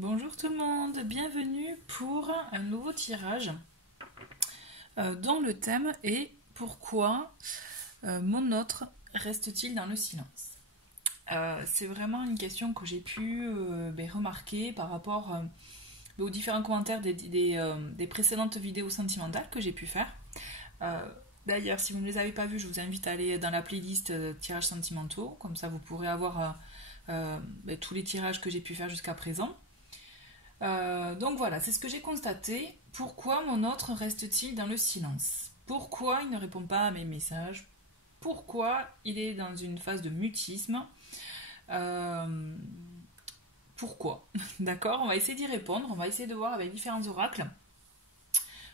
Bonjour tout le monde, bienvenue pour un nouveau tirage dont le thème est pourquoi mon autre reste-t-il dans le silence. C'est vraiment une question que j'ai pu remarquer par rapport aux différents commentaires des précédentes vidéos sentimentales que j'ai pu faire. D'ailleurs, si vous ne les avez pas vues, je vous invite à aller dans la playlist tirages sentimentaux, comme ça vous pourrez avoir tous les tirages que j'ai pu faire jusqu'à présent. Donc voilà, c'est ce que j'ai constaté. Pourquoi mon autre reste-t-il dans le silence? Pourquoi il ne répond pas à mes messages? Pourquoi il est dans une phase de mutisme? Pourquoi? D'accord, on va essayer d'y répondre, on va essayer de voir avec différents oracles,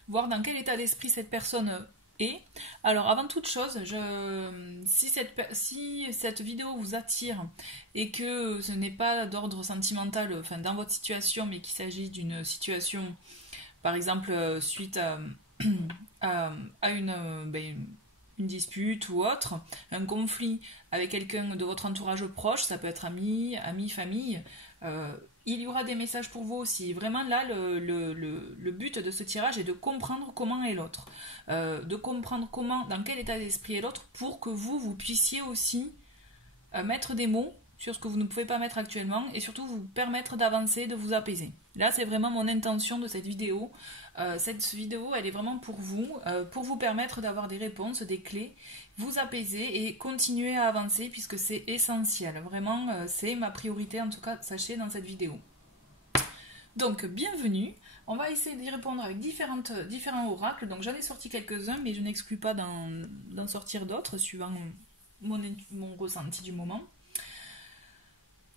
voir dans quel état d'esprit cette personne est. Alors avant toute chose, si cette vidéo vous attire et que ce n'est pas d'ordre sentimental, enfin dans votre situation, mais qu'il s'agit d'une situation, par exemple suite à une dispute ou autre, un conflit avec quelqu'un de votre entourage proche, ça peut être ami, famille, il y aura des messages pour vous aussi. Vraiment là, le but de ce tirage est de comprendre comment est l'autre, de comprendre dans quel état d'esprit est l'autre, pour que vous puissiez aussi mettre des mots sur ce que vous ne pouvez pas mettre actuellement et surtout vous permettre d'avancer, de vous apaiser. Là, c'est vraiment mon intention de cette vidéo. Cette vidéo, elle est vraiment pour vous permettre d'avoir des réponses, des clés, vous apaiser et continuer à avancer puisque c'est essentiel. Vraiment, c'est ma priorité, en tout cas, sachez, dans cette vidéo. Donc, bienvenue. On va essayer d'y répondre avec différents oracles. Donc, j'en ai sorti quelques-uns, mais je n'exclus pas d'en sortir d'autres, suivant mon ressenti du moment.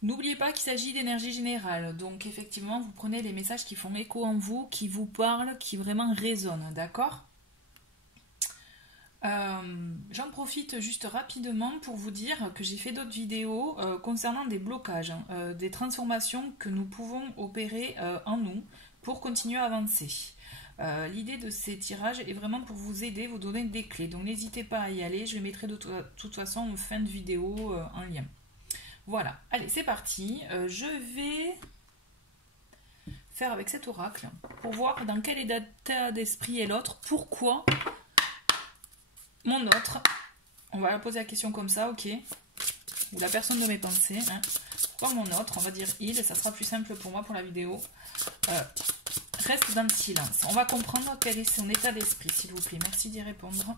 N'oubliez pas qu'il s'agit d'énergie générale, donc effectivement vous prenez les messages qui font écho en vous, qui vous parlent, qui vraiment résonnent, d'accord? J'en profite juste rapidement pour vous dire que j'ai fait d'autres vidéos concernant des blocages, des transformations que nous pouvons opérer en nous pour continuer à avancer. L'idée de ces tirages est vraiment pour vous aider, vous donner des clés, donc n'hésitez pas à y aller, je les mettrai de toute façon en fin de vidéo en lien. Voilà, allez, c'est parti. Je vais faire avec cet oracle pour voir dans quel état d'esprit est l'autre. Pourquoi mon autre, on va poser la question comme ça, ok, ou la personne de mes pensées, hein. Pourquoi mon autre, on va dire il, ça sera plus simple pour moi pour la vidéo, reste dans le silence. On va comprendre quel est son état d'esprit, s'il vous plaît. Merci d'y répondre.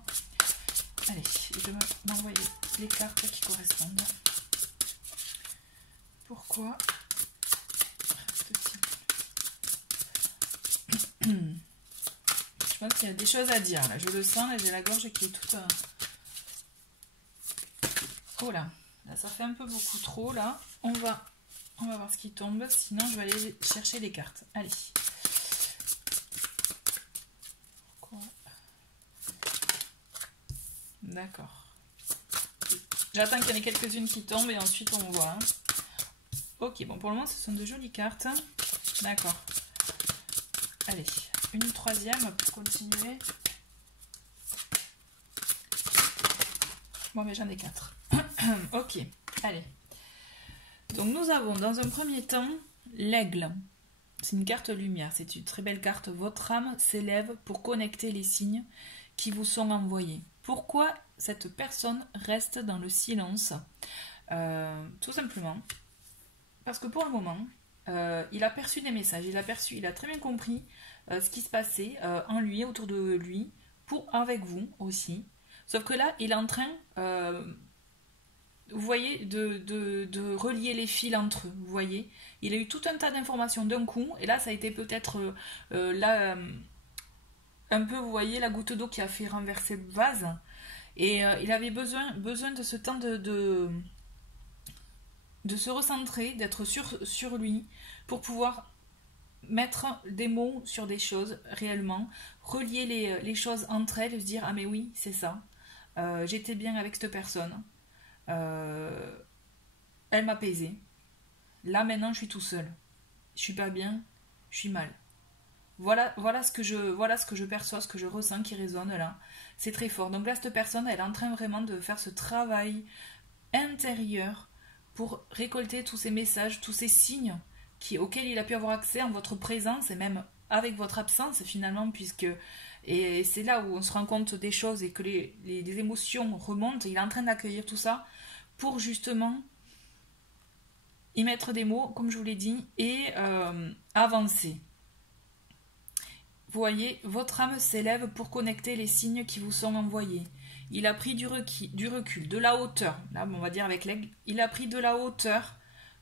Allez, je vais m'envoyer les cartes qui correspondent. Pourquoi reste-t-il? Je pense qu'il y a des choses à dire là. Je le sens, là j'ai la gorge qui est toute. Oh là, ça fait un peu beaucoup trop là. On va voir ce qui tombe. Sinon, je vais aller chercher les cartes. Allez. Pourquoi? D'accord. J'attends qu'il y en ait quelques-unes qui tombent et ensuite on voit. Hein. Ok, bon, pour le moment, ce sont de jolies cartes. D'accord. Allez, une troisième pour continuer. Bon, mais j'en ai 4. Ok, allez. Donc, nous avons dans un premier temps l'aigle. C'est une carte lumière. C'est une très belle carte. Votre âme s'élève pour connecter les signes qui vous sont envoyés. Pourquoi cette personne reste dans le silence? Tout simplement parce que pour le moment, il a perçu des messages, il a très bien compris ce qui se passait en lui, autour de lui, avec vous aussi. Sauf que là, il est en train, vous voyez, de relier les fils entre eux, vous voyez. Il a eu tout un tas d'informations d'un coup, et là, ça a été peut-être un peu, vous voyez, la goutte d'eau qui a fait renverser le vase. Et il avait besoin de ce temps de se recentrer, d'être sur lui, pour pouvoir mettre des mots sur des choses réellement, relier les choses entre elles et se dire « Ah mais oui, c'est ça, j'étais bien avec cette personne, elle m'apaisait, là maintenant je suis tout seul, je suis pas bien, je suis mal. » Voilà ce que je perçois, ce que je ressens qui résonne là, c'est très fort. Donc là cette personne, elle est en train vraiment de faire ce travail intérieur pour récolter tous ces messages, tous ces signes auquel il a pu avoir accès en votre présence et même avec votre absence finalement, puisque et c'est là où on se rend compte des choses et que les émotions remontent. Il est en train d'accueillir tout ça pour justement y mettre des mots, comme je vous l'ai dit, et avancer. Vous voyez, votre âme s'élève pour connecter les signes qui vous sont envoyés. Il a pris du recul, de la hauteur. Là, on va dire avec l'aigle, il a pris de la hauteur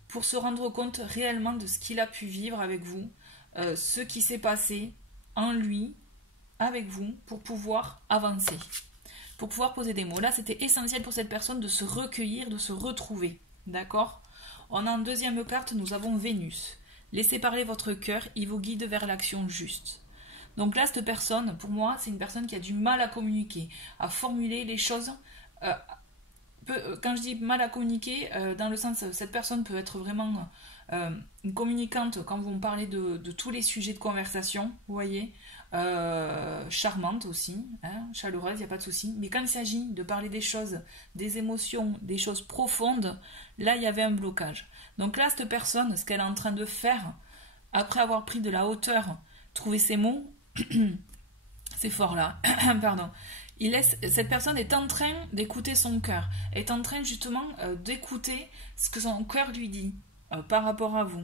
pour se rendre compte réellement de ce qu'il a pu vivre avec vous, ce qui s'est passé en lui, avec vous, pour pouvoir avancer, pour pouvoir poser des mots. Là, c'était essentiel pour cette personne de se recueillir, de se retrouver. D'accord ? On a en deuxième carte, nous avons Vénus. Laissez parler votre cœur, il vous guide vers l'action juste. Donc là, cette personne, pour moi, c'est une personne qui a du mal à communiquer, à formuler les choses. Quand je dis mal à communiquer, dans le sens, cette personne peut être vraiment une communicante quand vous me parlez de tous les sujets de conversation, vous voyez, charmante aussi, hein, chaleureuse, il n'y a pas de souci. Mais quand il s'agit de parler des choses, des émotions, des choses profondes, là, il y avait un blocage. Donc là, cette personne, ce qu'elle est en train de faire, après avoir pris de la hauteur, trouver ses mots, c'est fort là, pardon. Cette personne est en train d'écouter son cœur, est en train justement d'écouter ce que son cœur lui dit par rapport à vous.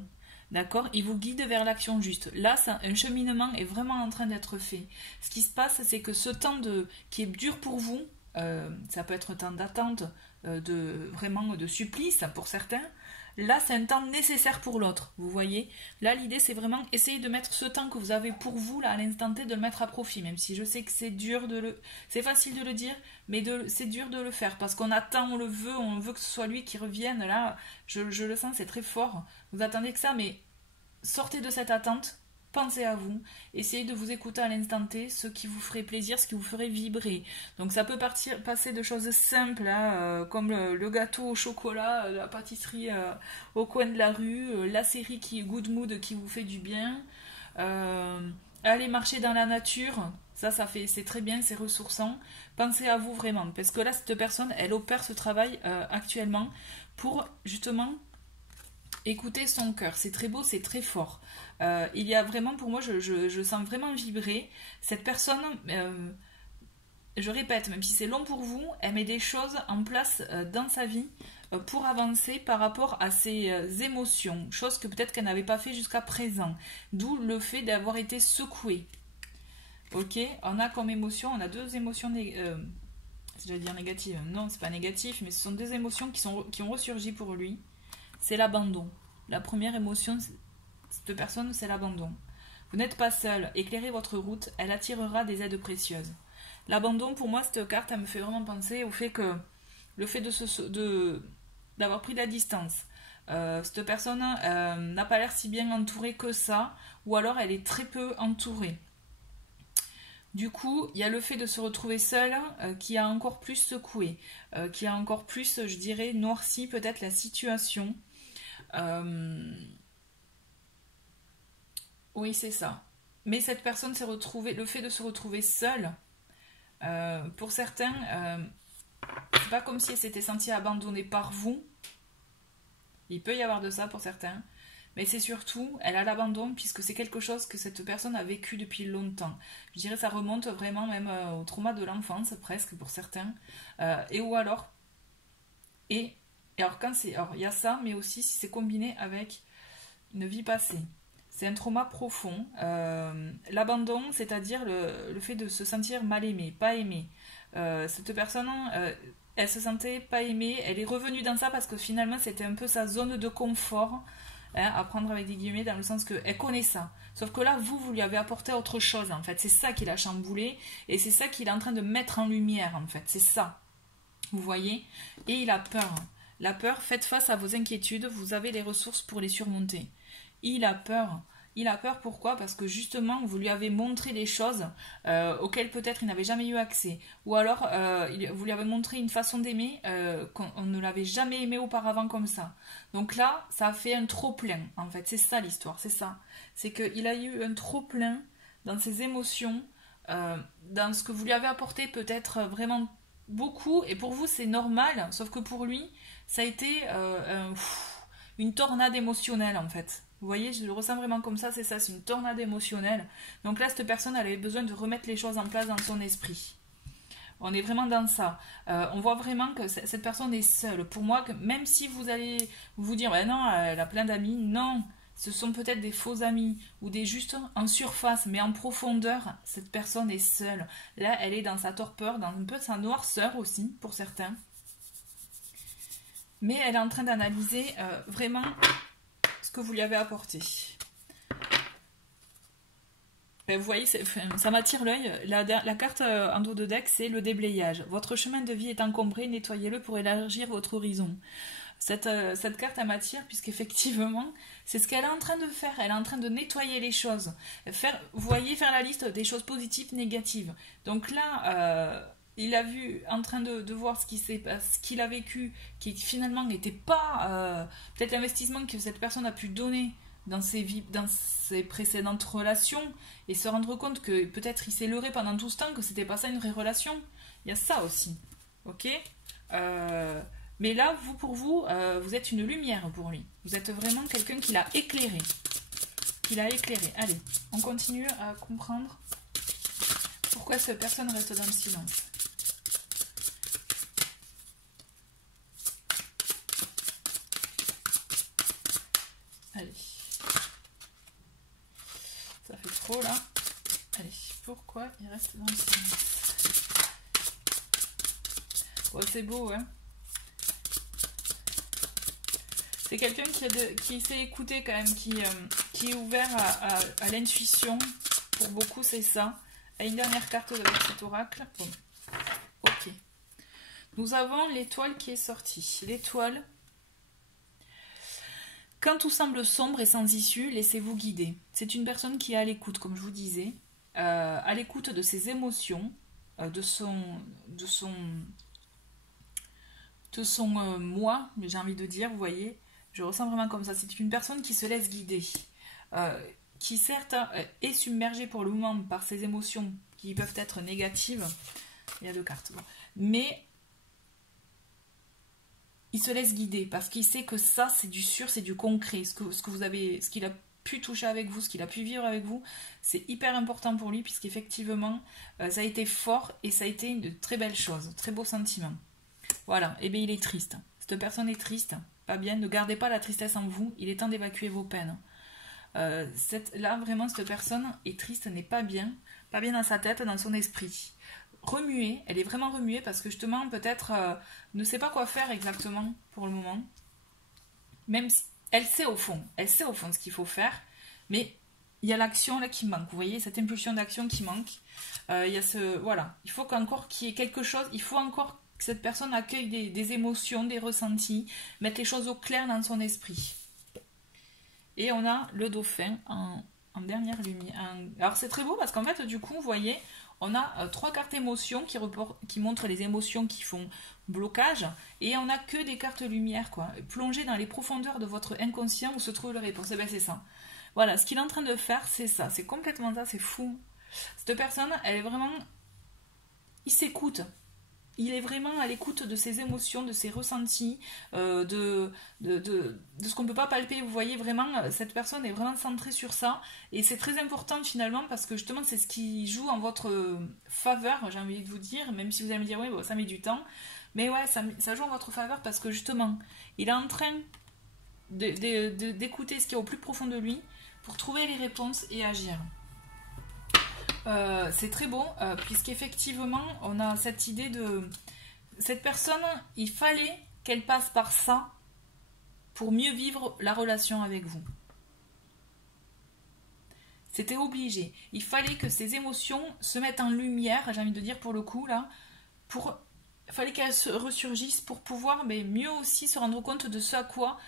D'accord ? Il vous guide vers l'action juste. Là, un cheminement est vraiment en train d'être fait. Ce qui se passe, c'est que ce temps qui est dur pour vous, ça peut être un temps d'attente, vraiment de supplice pour certains. Là, c'est un temps nécessaire pour l'autre, vous voyez. Là, l'idée, c'est vraiment essayer de mettre ce temps que vous avez pour vous, là, à l'instant T, de le mettre à profit, même si je sais que c'est dur c'est facile de le dire, mais c'est dur de le faire, parce qu'on attend, on veut que ce soit lui qui revienne, là, je le sens, c'est très fort. Vous attendez que ça, mais sortez de cette attente, pensez à vous, essayez de vous écouter à l'instant T, ce qui vous ferait plaisir, ce qui vous ferait vibrer. Donc ça peut passer de choses simples, hein, comme le gâteau au chocolat, la pâtisserie au coin de la rue, la série Good Mood qui vous fait du bien, aller marcher dans la nature, c'est très bien, c'est ressourçant. Pensez à vous vraiment, parce que là, cette personne, elle opère ce travail actuellement pour justement écouter son cœur. C'est très beau, c'est très fort. Il y a vraiment, pour moi, je sens vraiment vibrer. Cette personne, je répète, même si c'est long pour vous, elle met des choses en place dans sa vie pour avancer par rapport à ses émotions, chose que peut-être qu'elle n'avait pas fait jusqu'à présent. D'où le fait d'avoir été secouée. Ok, on a comme émotion, on a deux émotions j'allais dire négatives. Non, c'est pas négatif, mais ce sont deux émotions qui ont ressurgi pour lui. C'est l'abandon. La première émotion, cette personne, c'est l'abandon. Vous n'êtes pas seul. Éclairez votre route, elle attirera des aides précieuses. L'abandon, pour moi, cette carte, elle me fait vraiment penser au fait que le fait d'avoir pris de la distance. Cette personne n'a pas l'air si bien entourée que ça, ou alors elle est très peu entourée. Du coup, il y a le fait de se retrouver seul qui a encore plus secoué, qui a encore plus, je dirais, noirci peut-être la situation. Oui, c'est ça. Mais cette personne s'est retrouvée, le fait de se retrouver seule, pour certains, c'est pas comme si elle s'était sentie abandonnée par vous. Il peut y avoir de ça pour certains. Mais c'est surtout, elle a l'abandon puisque c'est quelque chose que cette personne a vécu depuis longtemps. Je dirais ça remonte vraiment même au trauma de l'enfance, presque pour certains. Et alors il y a ça, mais aussi si c'est combiné avec une vie passée. C'est un trauma profond. L'abandon, c'est-à-dire le fait de se sentir mal aimé, pas aimé. Cette personne, elle se sentait pas aimée, elle est revenue dans ça parce que finalement c'était un peu sa zone de confort. À prendre avec des guillemets dans le sens qu'elle connaît ça. Sauf que là, vous lui avez apporté autre chose, en fait. C'est ça qui l'a chamboulé et c'est ça qu'il est en train de mettre en lumière, en fait. C'est ça. Vous voyez ? Et il a peur. La peur, faites face à vos inquiétudes, vous avez les ressources pour les surmonter. Il a peur. Il a peur, pourquoi ? Parce que justement, vous lui avez montré des choses auxquelles peut-être il n'avait jamais eu accès. Ou alors, vous lui avez montré une façon d'aimer qu'on ne l'avait jamais aimé auparavant comme ça. Donc là, ça a fait un trop-plein, en fait. C'est ça l'histoire, c'est ça. C'est qu'il a eu un trop-plein dans ses émotions, dans ce que vous lui avez apporté peut-être vraiment beaucoup. Et pour vous, c'est normal, sauf que pour lui, ça a été une tornade émotionnelle en fait. Vous voyez, je le ressens vraiment comme ça, c'est ça, c'est une tornade émotionnelle. Donc là, cette personne, elle avait besoin de remettre les choses en place dans son esprit. On est vraiment dans ça. On voit vraiment que cette personne est seule. Pour moi, que même si vous allez vous dire, ben non, elle a plein d'amis, non, ce sont peut-être des faux amis ou des juste en surface, mais en profondeur, cette personne est seule. Là, elle est dans sa torpeur, dans un peu de sa noirceur aussi, pour certains. Mais elle est en train d'analyser vraiment ce que vous lui avez apporté. Vous voyez, ça m'attire l'œil. La carte en dos de deck, c'est le déblayage. Votre chemin de vie est encombré, nettoyez-le pour élargir votre horizon. Cette carte, elle m'attire puisqu'effectivement, c'est ce qu'elle est en train de faire. Elle est en train de nettoyer les choses. Vous voyez, faire la liste des choses positives, négatives. Donc là, il a vu, en train de voir ce qu'il a vécu, qui finalement n'était pas peut-être l'investissement que cette personne a pu donner dans ses précédentes relations, et se rendre compte que peut-être il s'est leurré pendant tout ce temps, que c'était pas ça une vraie relation. Il y a ça aussi, ok. Mais là, pour vous, vous êtes une lumière pour lui. Vous êtes vraiment quelqu'un qui l'a éclairé. Allez, on continue à comprendre pourquoi cette personne reste dans le silence. Allez. Ça fait trop là. Allez, pourquoi il reste dans le silence? Oh, c'est beau, hein. C'est quelqu'un qui sait écouter quand même, qui est ouvert à l'intuition. Pour beaucoup, c'est ça. Et une dernière carte avec cet oracle. Bon. Ok. Nous avons l'étoile qui est sortie. L'étoile. Quand tout semble sombre et sans issue, laissez-vous guider. C'est une personne qui est à l'écoute, comme je vous disais, à l'écoute de ses émotions, de son moi, j'ai envie de dire, vous voyez, je ressens vraiment comme ça. C'est une personne qui se laisse guider, qui certes est submergée pour le moment par ses émotions qui peuvent être négatives. Il y a 2 cartes, bon. Mais il se laisse guider parce qu'il sait que ça, c'est du sûr, c'est du concret. Ce qu'il a pu toucher avec vous, ce qu'il a pu vivre avec vous, c'est hyper important pour lui puisqu'effectivement, ça a été fort et ça a été une très belle chose, très beau sentiment. Voilà, et bien il est triste. Cette personne est triste, pas bien. Ne gardez pas la tristesse en vous, il est temps d'évacuer vos peines. Là, vraiment, cette personne est triste, n'est pas bien dans sa tête, dans son esprit. Remuée, elle est vraiment remuée parce que justement peut-être ne sait pas quoi faire exactement pour le moment. Même si elle sait au fond ce qu'il faut faire, mais il y a l'action là qui manque. Vous voyez cette impulsion d'action qui manque. Il y a voilà, il faut qu'encore qu'il y ait quelque chose. Il faut encore que cette personne accueille des émotions, des ressentis, mettre les choses au clair dans son esprit. Et on a le dauphin en dernière lumière. Alors c'est très beau parce qu'en fait du coup vous voyez. On a 3 cartes émotions qui montrent les émotions qui font blocage. Et on n'a que des cartes lumière, quoi. Plongez dans les profondeurs de votre inconscient où se trouve la réponse. Et bien c'est ça. Voilà, ce qu'il est en train de faire, c'est ça. C'est complètement ça, c'est fou. Cette personne, elle est vraiment... Il s'écoute. Il est vraiment à l'écoute de ses émotions, de ses ressentis, de ce qu'on ne peut pas palper. Vous voyez vraiment, cette personne est vraiment centrée sur ça. Et c'est très important finalement parce que justement c'est ce qui joue en votre faveur, j'ai envie de vous dire, même si vous allez me dire oui, bon, ça met du temps. Mais ouais, ça joue en votre faveur parce que justement, il est en train d'écouter ce qui est au plus profond de lui pour trouver les réponses et agir. C'est très beau, puisqu'effectivement, on a cette idée de... Cette personne, il fallait qu'elle passe par ça pour mieux vivre la relation avec vous. C'était obligé. Il fallait que ses émotions se mettent en lumière, j'ai envie de dire pour le coup, là. Il fallait qu'elles se ressurgissent pour pouvoir mieux aussi se rendre compte de ce à quoi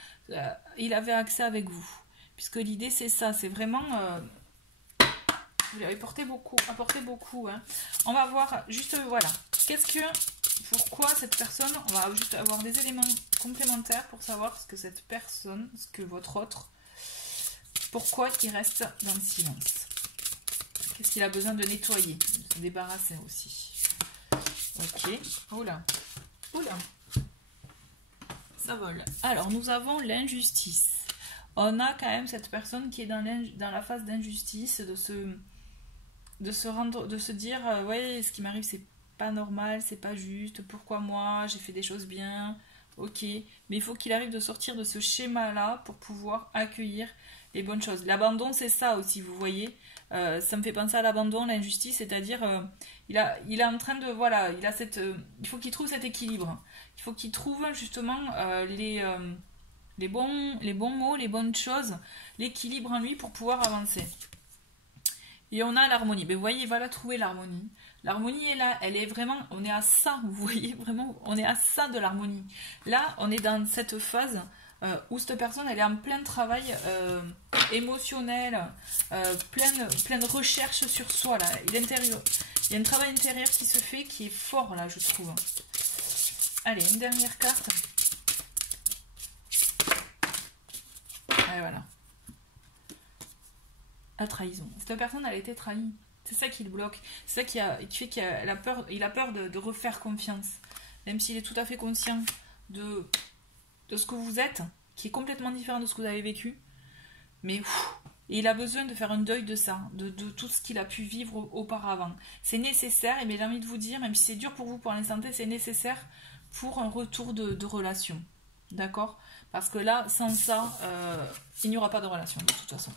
il avait accès avec vous. Puisque l'idée, c'est ça, c'est vraiment... Vous lui avez apporté beaucoup. Hein. On va voir juste, voilà. Pourquoi cette personne, on va juste avoir des éléments complémentaires pour savoir ce que cette personne, ce que votre autre, pourquoi il reste dans le silence. Qu'est-ce qu'il a besoin de nettoyer, de se débarrasser aussi. Ok. Oula. Ça vole. Alors, nous avons l'injustice. On a quand même cette personne qui est dans la phase d'injustice, de se dire, ouais, ce qui m'arrive, c'est pas normal, c'est pas juste, pourquoi moi, j'ai fait des choses bien, ok. Mais il faut qu'il arrive de sortir de ce schéma-là pour pouvoir accueillir les bonnes choses. L'abandon, c'est ça aussi, vous voyez. Ça me fait penser à l'abandon, l'injustice, c'est-à-dire, il est en train de, voilà, il faut qu'il trouve cet équilibre. Il faut qu'il trouve justement les bons mots, les bonnes choses, l'équilibre en lui pour pouvoir avancer. Et on a l'harmonie. Mais vous voyez, il va la trouver l'harmonie. L'harmonie est là, elle est vraiment, on est à ça, vous voyez, vraiment, on est à ça de l'harmonie. Là, on est dans cette phase où cette personne, elle est en plein travail émotionnel, pleine recherche sur soi, là. Il y a un travail intérieur qui se fait, qui est fort, là, je trouve. Allez, une dernière carte. Et voilà. La trahison. Cette personne, elle a été trahie. C'est ça qui le bloque. C'est ça qui fait qu'il a peur, de refaire confiance. Même s'il est tout à fait conscient de ce que vous êtes, qui est complètement différent de ce que vous avez vécu. Mais il a besoin de faire un deuil de ça, de tout ce qu'il a pu vivre auparavant. C'est nécessaire, et j'ai envie de vous dire, même si c'est dur pour vous pour l'instant T, c'est nécessaire pour un retour de relation. D'accord? Parce que là, sans ça, il n'y aura pas de relation, de toute façon.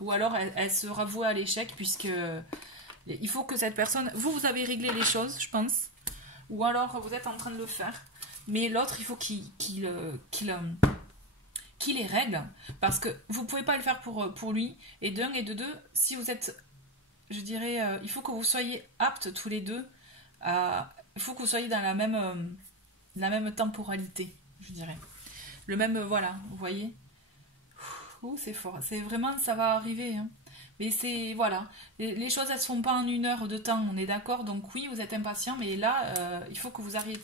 Ou alors, elle sera vouée à l'échec, puisque il faut que cette personne... Vous avez réglé les choses, je pense. Ou alors, vous êtes en train de le faire. Mais l'autre, il faut qu'il les règle. Parce que vous ne pouvez pas le faire pour lui. Et d'un et de deux, si vous êtes... Je dirais, il faut que vous soyez aptes tous les deux. Il faut que vous soyez dans la même temporalité, je dirais. Le même, voilà, vous voyez. C'est fort. C'est vraiment, ça va arriver. Hein. Mais c'est, voilà. Les choses, elles ne se font pas en 1 heure de temps, on est d'accord. Donc oui, vous êtes impatient, mais là, il faut que vous arriviez.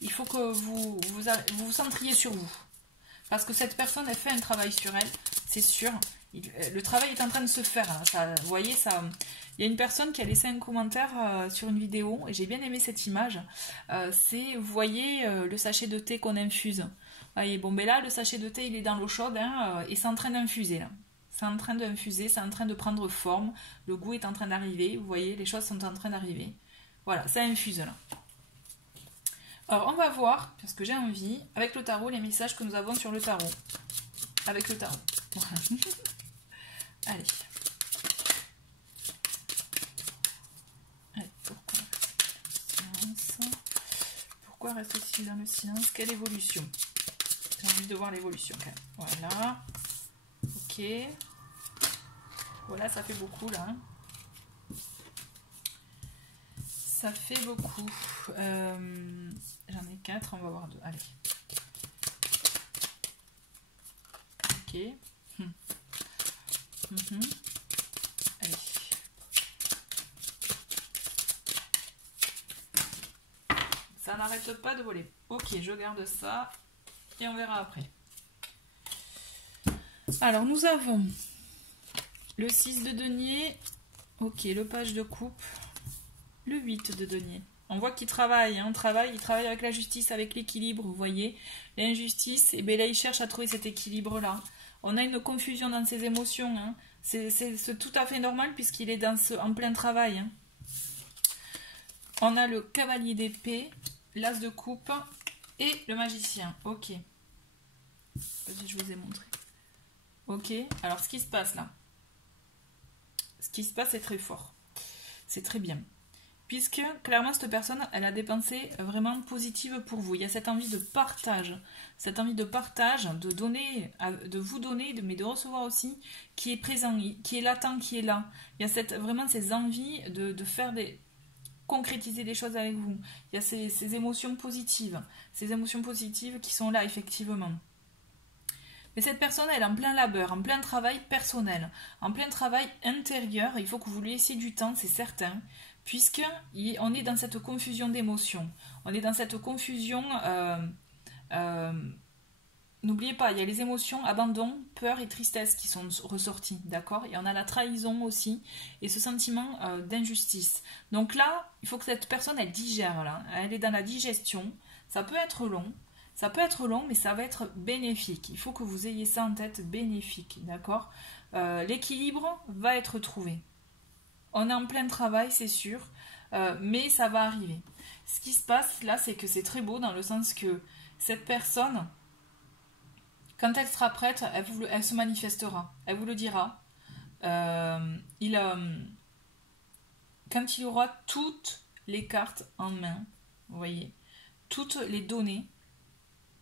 Il faut que vous centriez sur vous. Parce que cette personne, elle fait un travail sur elle, c'est sûr. Le travail est en train de se faire. Hein. Ça, vous voyez, ça. Il y a une personne qui a laissé un commentaire sur une vidéo, et j'ai bien aimé cette image. Vous voyez, le sachet de thé qu'on infuse. Voyez, bon, ben là, le sachet de thé, il est dans l'eau chaude, hein, et c'est en train d'infuser, là. C'est en train d'infuser, c'est en train de prendre forme. Le goût est en train d'arriver. Vous voyez, les choses sont en train d'arriver. Voilà, ça infuse, là. Alors, on va voir, parce que j'ai envie, avec le tarot, les messages que nous avons sur le tarot. Avec le tarot. Voilà. Allez. Allez, pourquoi reste-t-il dans le silence? Quelle évolution? J'ai envie de voir l'évolution quand même. Voilà. Ok. Voilà, ça fait beaucoup là. Hein. Ça fait beaucoup. J'en ai 4, on va voir 2. Allez. Ok. Allez. Ça n'arrête pas de voler. Ok, je garde ça. Et on verra après. Alors, nous avons le 6 de denier. Ok, le page de coupe. Le 8 de denier. On voit qu'il travaille, hein, il travaille avec la justice, avec l'équilibre, vous voyez. L'injustice, et bien là, il cherche à trouver cet équilibre-là. On a une confusion dans ses émotions. Hein. C'est tout à fait normal puisqu'il est en plein travail. Hein. On a le cavalier d'épée, l'as de coupe et le magicien. Ok. Je vous ai montré. Ok. Alors, ce qui se passe là. Ce qui se passe est très fort. C'est très bien. Puisque, clairement, cette personne, elle a des pensées vraiment positives pour vous. Il y a cette envie de partage. Cette envie de partage, de donner, de vous donner, mais de recevoir aussi, qui est présent, qui est latent, qui est là. Il y a vraiment ces envies de faire concrétiser des choses avec vous. Il y a ces émotions positives. Ces émotions positives qui sont là, effectivement. Mais cette personne, elle est en plein labeur, en plein travail personnel, en plein travail intérieur. Il faut que vous lui laissiez du temps, c'est certain. Puisqu'on est dans cette confusion d'émotions. On est dans cette confusion... N'oubliez pas, il y a les émotions, abandon, peur et tristesse qui sont ressorties, d'accord? Et on a la trahison aussi, et ce sentiment d'injustice. Donc là, il faut que cette personne, elle digère, là. Elle est dans la digestion. Ça peut être long, Ça peut être long, mais ça va être bénéfique. Il faut que vous ayez ça en tête, bénéfique, d'accord? L'équilibre va être trouvé. On est en plein travail, c'est sûr, mais ça va arriver. Ce qui se passe là, c'est que c'est très beau dans le sens que cette personne, quand elle sera prête, elle se manifestera, elle vous le dira. Quand il aura toutes les cartes en main, vous voyez, toutes les données,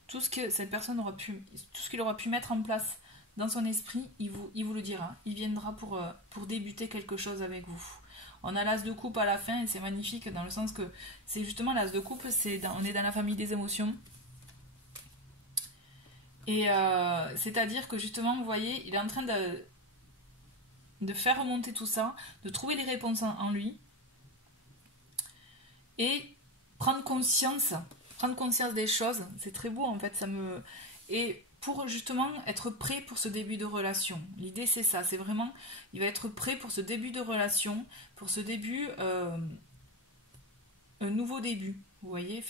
tout ce que cette personne aura pu, tout ce qu'il aura pu mettre en place dans son esprit, il vous le dira. Il viendra pour débuter quelque chose avec vous. On a l'as de coupe à la fin et c'est magnifique dans le sens que c'est justement l'as de coupe, on est dans la famille des émotions. Et c'est-à-dire que justement, vous voyez, il est en train de faire remonter tout ça, de trouver les réponses en lui et prendre conscience des choses. C'est très beau en fait, et pour justement être prêt pour ce début de relation. L'idée c'est ça, c'est vraiment, il va être prêt pour ce début de relation, pour ce début, un nouveau début, vous voyez,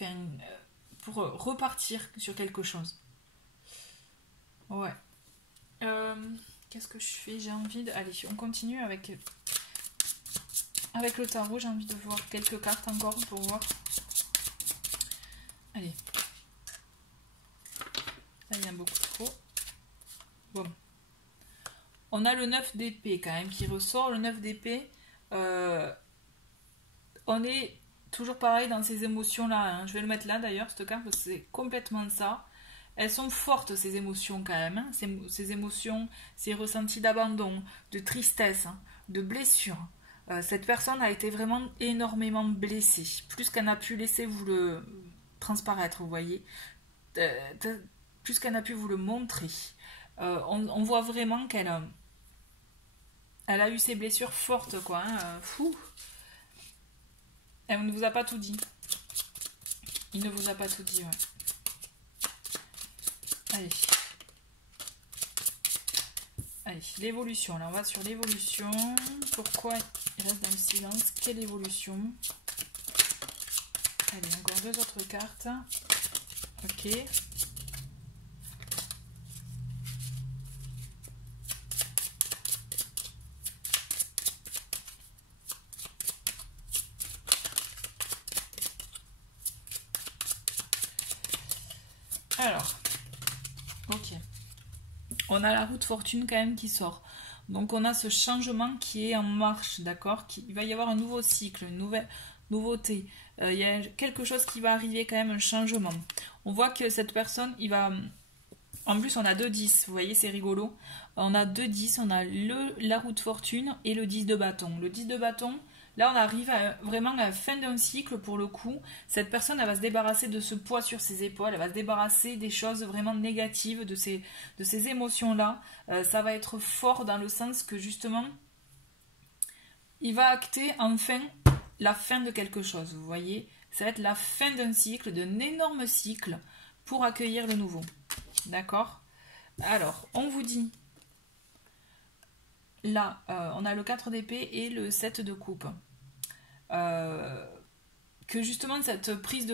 pour repartir sur quelque chose. Ouais. Qu'est-ce que je fais? J'ai envie de... Allez, on continue avec le tarot. J'ai envie de voir quelques cartes encore pour voir. Allez. Là, il y en a beaucoup trop. Bon. On a le 9 d'épée quand même qui ressort. Le 9 d'épée, on est toujours pareil dans ces émotions-là. Hein. Je vais le mettre là d'ailleurs, cette carte, parce que c'est complètement ça. Elles sont fortes, ces émotions quand même. Hein. Ces émotions, ces ressentis d'abandon, de tristesse, hein, de blessure. Cette personne a été vraiment énormément blessée. Plus qu'elle n'a pu laisser vous le transparaître, vous voyez. Plus qu'elle n'a pu vous le montrer. On voit vraiment qu'elle a eu ces blessures fortes, quoi. Hein. Fou. Elle ne vous a pas tout dit. Il ne vous a pas tout dit, ouais. Allez, l'évolution. Là, on va sur l'évolution. Pourquoi il reste dans le silence? Quelle évolution? Allez, encore deux autres cartes. Ok. Alors, ok. On a la roue de fortune quand même qui sort. Donc on a ce changement qui est en marche, d'accord? Il va y avoir un nouveau cycle, une nouvelle nouveauté. Il y a quelque chose qui va arriver quand même, un changement. On voit que cette personne, il va... En plus, on a 2 10, vous voyez, c'est rigolo. On a 2 10, on a la roue de fortune et le 10 de bâton. Le 10 de bâton, là on arrive vraiment à la fin d'un cycle pour le coup. Cette personne, elle va se débarrasser de ce poids sur ses épaules, elle va se débarrasser des choses vraiment négatives, de ces émotions-là. Ça va être fort dans le sens que justement, il va acter enfin la fin de quelque chose, vous voyez. Ça va être la fin d'un cycle, d'un énorme cycle pour accueillir le nouveau. D'accord? Alors, on vous dit, là, on a le 4 d'épée et le 7 de coupe. Que justement, cette prise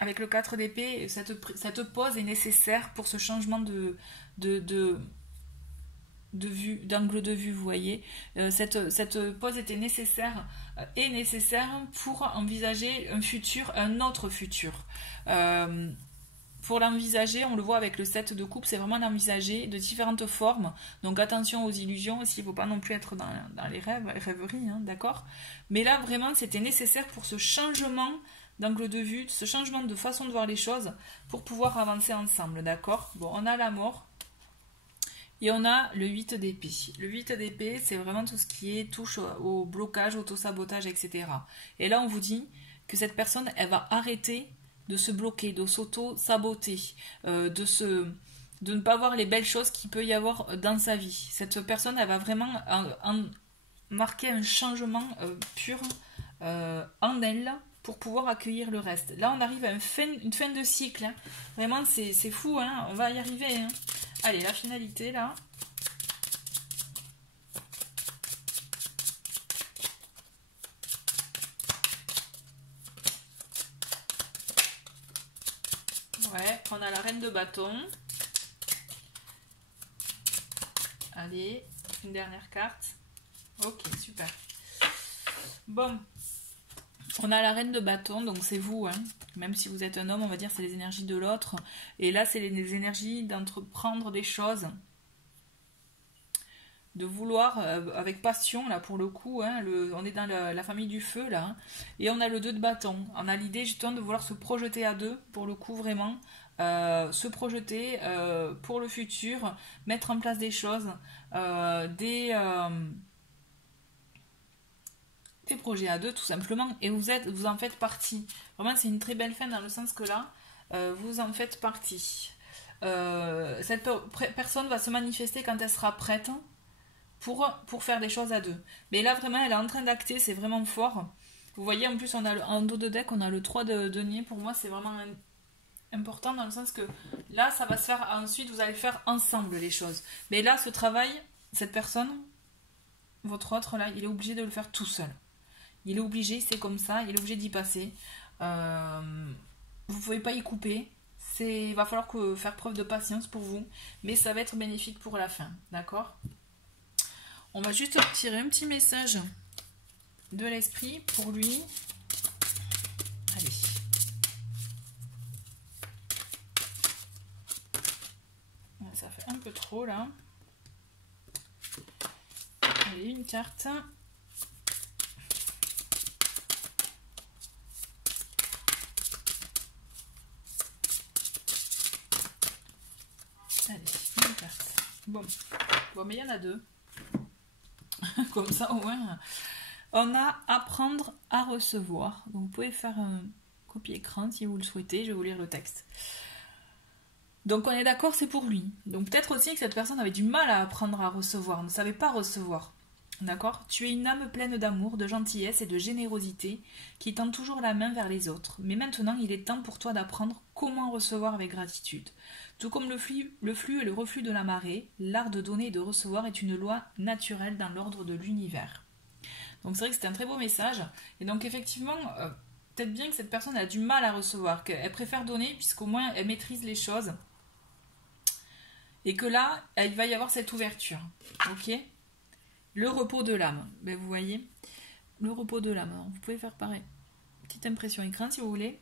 avec le 4 d'épée, cette pause est nécessaire pour ce changement d'angle de vue, vous voyez. Cette pause était nécessaire, pour envisager un autre futur. Pour l'envisager, on le voit avec le 7 de coupe, c'est vraiment l'envisager de différentes formes. Donc attention aux illusions aussi, il ne faut pas non plus être dans les rêveries, hein, d'accord? Mais là, vraiment, c'était nécessaire pour ce changement d'angle de vue, ce changement de façon de voir les choses, pour pouvoir avancer ensemble, d'accord? Bon, on a la mort. Et on a le 8 d'épée. Le 8 d'épée, c'est vraiment tout ce qui est touche au blocage, auto-sabotage, etc. Et là, on vous dit que cette personne, elle va arrêter de se bloquer, de s'auto-saboter, de ne pas voir les belles choses qu'il peut y avoir dans sa vie. Cette personne, elle va vraiment marquer un changement pur en elle pour pouvoir accueillir le reste. Là, on arrive à une fin de cycle. Hein. Vraiment, c'est fou. Hein. On va y arriver. Hein. Allez, la finalité, là. Ouais, on on a la reine de bâton. Allez, une dernière carte. Ok, super. Bon, on a la reine de bâton, donc c'est vous, hein. Même si vous êtes un homme, on va dire c'est les énergies de l'autre. Et là, c'est les énergies d'entreprendre des choses, de vouloir, avec passion, là, pour le coup, hein, on est dans la famille du feu, là, hein. Et on a le 2 de bâton. On a l'idée, justement, de vouloir se projeter à deux, pour le coup, vraiment. Se projeter pour le futur, mettre en place des choses, des projets à deux tout simplement, et vous en faites partie. Vraiment, c'est une très belle fin dans le sens que là, vous en faites partie. Cette personne va se manifester quand elle sera prête pour faire des choses à deux. Mais là, vraiment, elle est en train d'acter, c'est vraiment fort. Vous voyez, en plus, on a en dos de deck, on a le 3 de denier. Pour moi, c'est vraiment important dans le sens que là, ça va se faire ensuite, vous allez faire ensemble les choses. Mais là, ce travail, cette personne, votre autre, là, il est obligé de le faire tout seul. Il est obligé, c'est comme ça, il est obligé d'y passer. Vous ne pouvez pas y couper. Il va falloir faire preuve de patience pour vous. Mais ça va être bénéfique pour la fin. D'accord? On va juste tirer un petit message de l'esprit pour lui. Allez. Ça fait un peu trop là. Allez, une carte. Allez, une carte. Bon, mais il y en a deux. Comme ça, au moins. On a apprendre à recevoir. Donc, vous pouvez faire un copie-écran si vous le souhaitez. Je vais vous lire le texte. Donc, on est d'accord, c'est pour lui. Donc, peut-être aussi que cette personne avait du mal à apprendre à recevoir, ne savait pas recevoir. D'accord? Tu es une âme pleine d'amour, de gentillesse et de générosité qui tend toujours la main vers les autres. Mais maintenant, il est temps pour toi d'apprendre comment recevoir avec gratitude. Tout comme le flux et le reflux de la marée, l'art de donner et de recevoir est une loi naturelle dans l'ordre de l'univers. Donc c'est vrai que c'est un très beau message. Et donc effectivement, peut-être bien que cette personne a du mal à recevoir, qu'elle préfère donner puisqu'au moins elle maîtrise les choses. Et que là, il va y avoir cette ouverture. Ok? Le repos de l'âme. Ben, vous voyez, le repos de l'âme. Alors, vous pouvez faire pareil. Petite impression écran si vous voulez.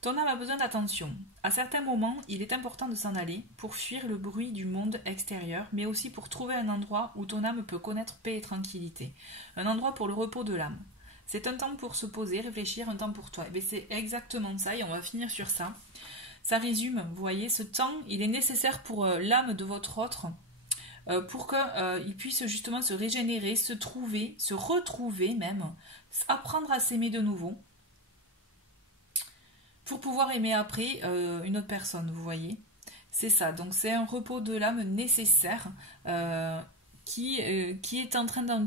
Ton âme a besoin d'attention. À certains moments, il est important de s'en aller pour fuir le bruit du monde extérieur, mais aussi pour trouver un endroit où ton âme peut connaître paix et tranquillité. Un endroit pour le repos de l'âme. C'est un temps pour se poser, réfléchir, un temps pour toi. Et bien, c'est exactement ça, et on va finir sur ça. Ça résume, vous voyez, ce temps, il est nécessaire pour l'âme de votre autre, pour qu'il puisse justement se régénérer, se trouver, se retrouver même, apprendre à s'aimer de nouveau, pour pouvoir aimer après une autre personne, vous voyez. C'est ça, donc c'est un repos de l'âme nécessaire qui est en train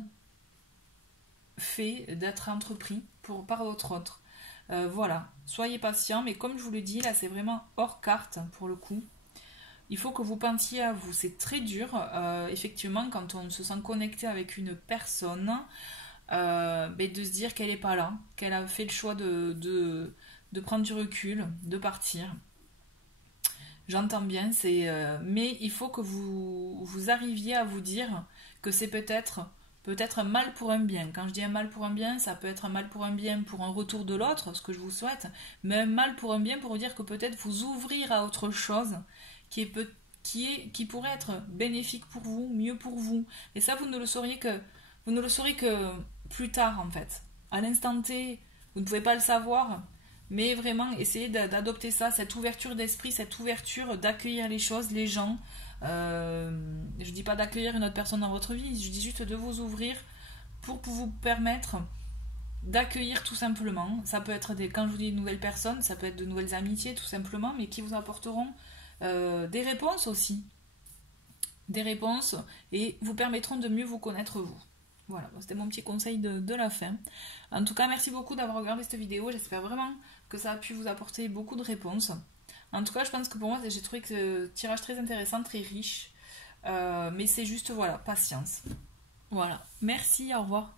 d'être entrepris par votre autre. Voilà, soyez patient, mais comme je vous le dis, là c'est vraiment hors carte pour le coup. Il faut que vous pensiez à vous, c'est très dur, effectivement, quand on se sent connecté avec une personne, de se dire qu'elle n'est pas là, qu'elle a fait le choix de prendre du recul, de partir. J'entends bien, mais il faut que vous arriviez à vous dire que c'est peut-être un mal pour un bien. Quand je dis un mal pour un bien, ça peut être un mal pour un bien pour un retour de l'autre, ce que je vous souhaite, mais un mal pour un bien pour vous dire que peut-être vous ouvrir à autre chose qui pourrait être bénéfique pour vous, mieux pour vous. Et ça, vous ne le saurez que plus tard, en fait. À l'instant T, vous ne pouvez pas le savoir, mais vraiment, essayez d'adopter ça, cette ouverture d'esprit, cette ouverture d'accueillir les choses, les gens. Je dis pas d'accueillir une autre personne dans votre vie, je dis juste de vous ouvrir pour vous permettre d'accueillir tout simplement. Ça peut être quand je vous dis de nouvelles personnes, ça peut être de nouvelles amitiés tout simplement, mais qui vous apporteront des réponses aussi. Des réponses et vous permettront de mieux vous connaître vous. Voilà, c'était mon petit conseil de la fin. En tout cas, merci beaucoup d'avoir regardé cette vidéo. J'espère vraiment que ça a pu vous apporter beaucoup de réponses. En tout cas, je pense que pour moi, j'ai trouvé que ce tirage très intéressant, très riche. Mais c'est juste, voilà, patience. Voilà, merci, au revoir.